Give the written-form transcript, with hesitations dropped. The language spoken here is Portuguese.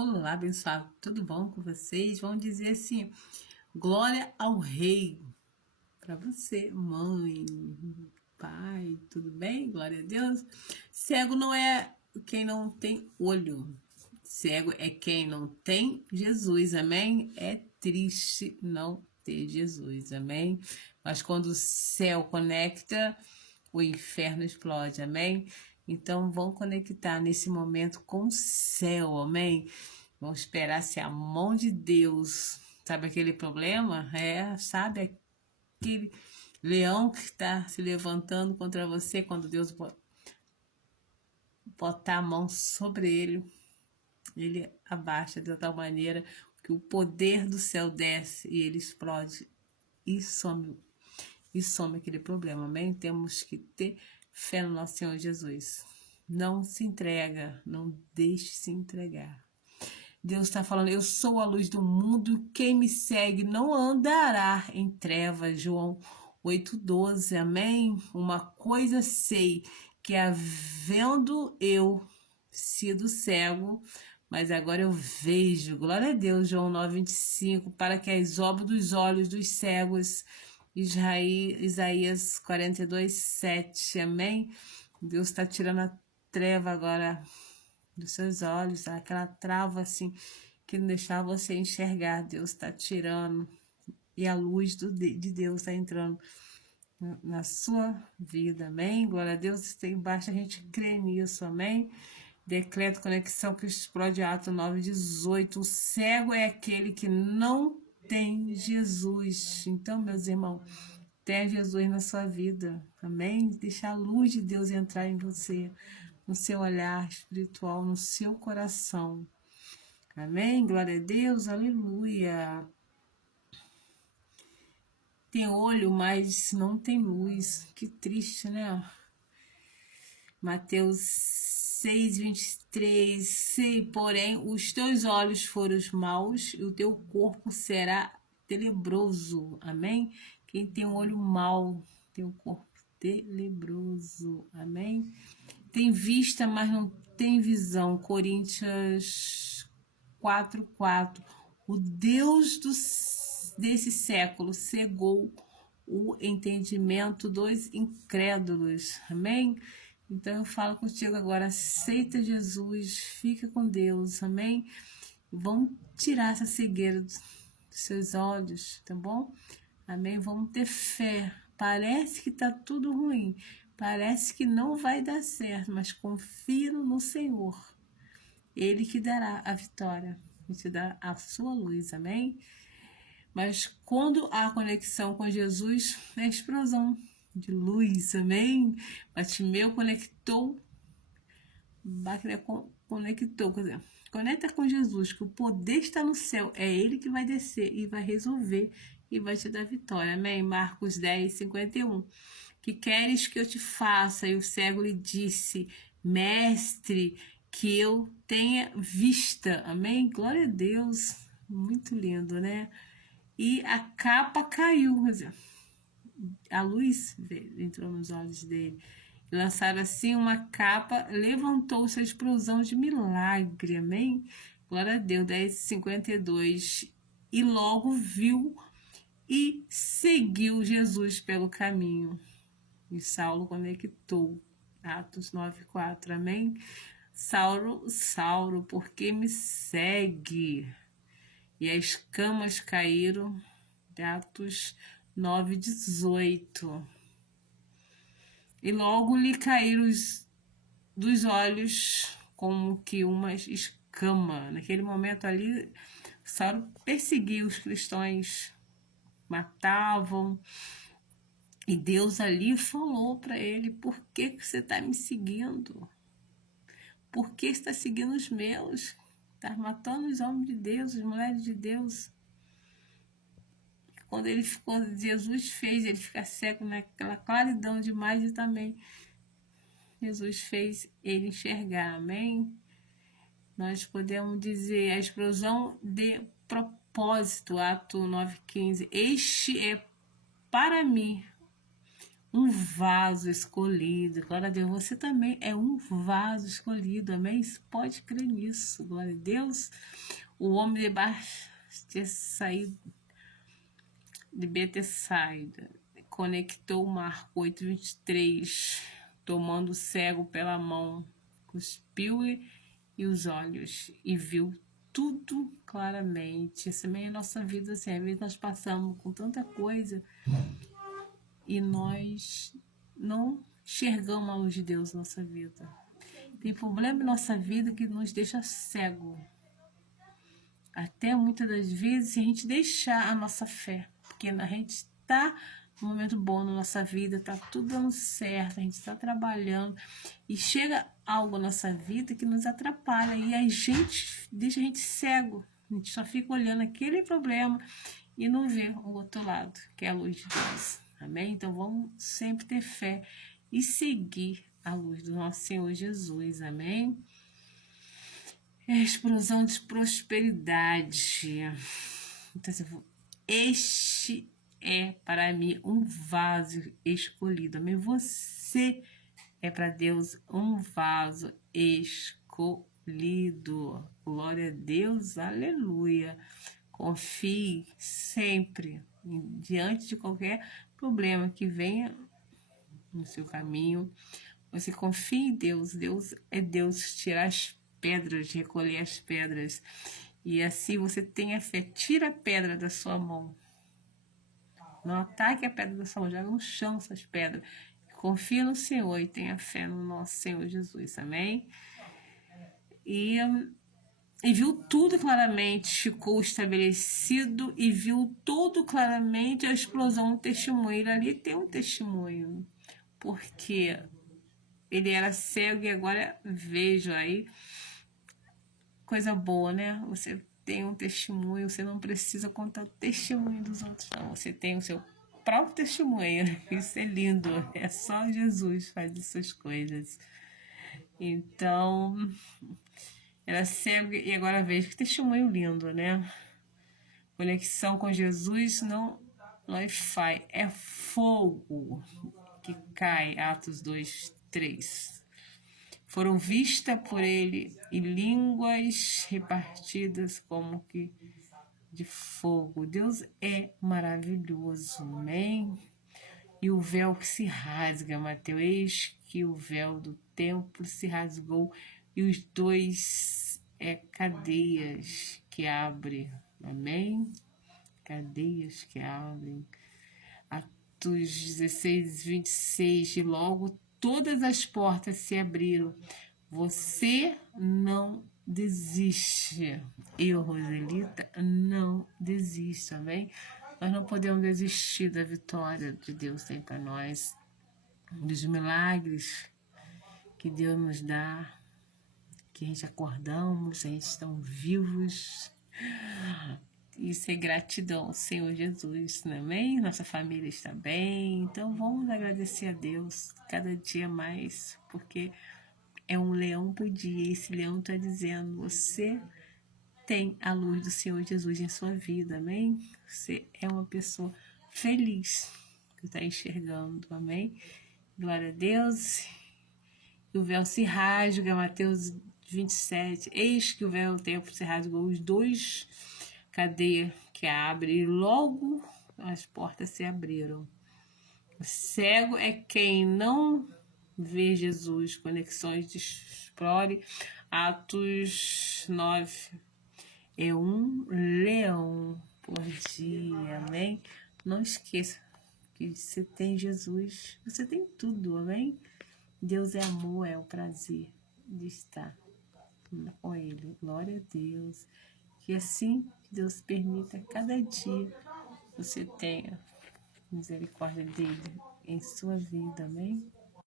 Olá, abençoado, tudo bom com vocês? Vamos dizer assim, glória ao Rei. Para você, mãe, pai, tudo bem? Glória a Deus. Cego não é quem não tem olho. Cego é quem não tem Jesus, amém? É triste não ter Jesus, amém? Mas quando o céu conecta, o inferno explode, amém? Então vamos conectar nesse momento com o céu, amém? Vamos esperar se a mão de Deus, sabe aquele problema? Sabe aquele leão que está se levantando contra você quando Deus botar a mão sobre ele abaixa de tal maneira que o poder do céu desce e ele explode e some aquele problema, amém? Temos que ter fé no nosso Senhor Jesus. Não se entrega, não deixe se entregar. Deus está falando, eu sou a luz do mundo, quem me segue não andará em trevas, João 8,12, amém? Uma coisa sei, que havendo eu sido cego, mas agora eu vejo, glória a Deus, João 9,25, para que as obras dos olhos dos cegos, Isaías 42,7, amém? Deus está tirando a treva agora dos seus olhos, aquela trava assim que não deixava você enxergar, Deus está tirando e a luz de Deus está entrando na sua vida, amém? Glória a Deus, basta a gente crer nisso, amém? Decreto conexão que explode Atos 9,18. O cego é aquele que não tem Jesus. Então, meus irmãos, tenha Jesus na sua vida, amém? Deixa a luz de Deus entrar em você, no seu olhar espiritual, no seu coração. Amém? Glória a Deus, aleluia. Tem olho, mas não tem luz. Que triste, né? Mateus 6,23. Se, porém, os teus olhos forem os maus, o teu corpo será tenebroso. Amém? Quem tem um olho mau, tem um corpo tenebroso. Amém? Tem vista, mas não tem visão. Coríntios 4,4. O Deus desse século cegou o entendimento dos incrédulos. Amém? Então eu falo contigo agora, aceita Jesus, fica com Deus, amém? Vamos tirar essa cegueira dos seus olhos, tá bom? Amém? Vamos ter fé. Parece que tá tudo ruim, parece que não vai dar certo, mas confie no Senhor. Ele que dará a vitória e te dá a sua luz, amém? Mas quando há conexão com Jesus, é explosão de luz, amém? Bartimeu conectou, quer dizer, conecta com Jesus, que o poder está no céu, é Ele que vai descer e vai resolver e vai te dar vitória, amém? Marcos 10:51. Que queres que eu te faça? E o cego lhe disse, mestre, que eu tenha vista, amém? Glória a Deus, muito lindo, né? E a capa caiu, quer dizer, a luz entrou nos olhos dele. E lançaram assim uma capa, levantou-se a explosão de milagre, amém? Glória a Deus, 10:52. E logo viu e seguiu Jesus pelo caminho. E Saulo conectou, Atos 9:4, amém? Saulo, por que me segue? E as escamas caíram, Atos 9:18. E logo lhe caíram dos olhos como que uma escama. Naquele momento ali, Saulo perseguia os cristãos, matavam. E Deus ali falou para ele, por que você está me seguindo? Por que está seguindo os meus? Está matando os homens de Deus, as mulheres de Deus. Quando Jesus fez ele ficar cego naquela claridão demais, e também Jesus fez ele enxergar, amém? Nós podemos dizer a explosão de propósito, Atos 9:15. Este é para mim um vaso escolhido. Glória a Deus, você também é um vaso escolhido, amém? Você pode crer nisso, glória a Deus. O homem de sair de Betsaida conectou Marcos 8:23, tomando o cego pela mão, cuspiu-lhe e os olhos e viu tudo claramente. Essa também é a nossa vida, assim, às vezes nós passamos com tanta coisa e nós não enxergamos a luz de Deus na nossa vida. Tem problema em nossa vida que nos deixa cego. Até muitas das vezes, se a gente deixar a nossa fé, porque a gente está num momento bom na nossa vida, está tudo dando certo, a gente está trabalhando, e chega algo na nossa vida que nos atrapalha, e a gente deixa a gente cego, a gente só fica olhando aquele problema e não vê o outro lado, que é a luz de Deus, amém? Então vamos sempre ter fé e seguir a luz do nosso Senhor Jesus, amém? Explosão de prosperidade. Então, este é para mim um vaso escolhido. Amém? Você é para Deus um vaso escolhido. Glória a Deus, aleluia. Confie sempre diante de qualquer problema que venha no seu caminho. Você confia em Deus. Deus é Deus, tirar as pedras, recolher as pedras. E assim você tenha fé. Tira a pedra da sua mão. Não ataque a pedra da sua mão. Joga no chão essas pedras. Confia no Senhor e tenha fé no nosso Senhor Jesus. Amém? E viu tudo claramente, ficou estabelecido e viu tudo claramente a explosão do testemunho. Ele ali tem um testemunho. Porque ele era cego e agora vejo aí. Coisa boa, né? Você tem um testemunho, você não precisa contar o testemunho dos outros, não. Você tem o seu próprio testemunho. Isso é lindo. É só Jesus faz essas coisas. Então, era cego e agora vejo. Que testemunho lindo, né? Conexão com Jesus não faz. É fogo que cai. Atos 2:3. Foram vistas por ele e línguas repartidas como que de fogo. Deus é maravilhoso, amém? E o véu se rasga, Mateus, eis que o véu do templo se rasgou e os dois cadeias que abrem, amém? Cadeias que abrem. Atos 16:26, e logo todas as portas se abriram. Você não desiste. Eu, Roselita, não desisto, amém? Nós não podemos desistir da vitória que Deus tem para nós, dos milagres que Deus nos dá, que a gente acordamos, a gente está vivos. Isso é gratidão ao Senhor Jesus, amém? Nossa família está bem, então vamos agradecer a Deus cada dia mais, porque é um leão por dia. Esse leão está dizendo: você tem a luz do Senhor Jesus em sua vida, amém? Você é uma pessoa feliz que está enxergando, amém? Glória a Deus. E o véu se rasga, Mateus 27. Eis que o véu do templo se rasgou, os dois cadeias que abre, e logo as portas se abriram. O cego é quem não vê Jesus. Conexões de Explore. Atos 9. É um leão por dia, amém? Não esqueça que você tem Jesus, você tem tudo, amém? Deus é amor, é o prazer de estar com Ele. Glória a Deus. Que assim Deus permita cada dia você tenha misericórdia dele em sua vida, amém?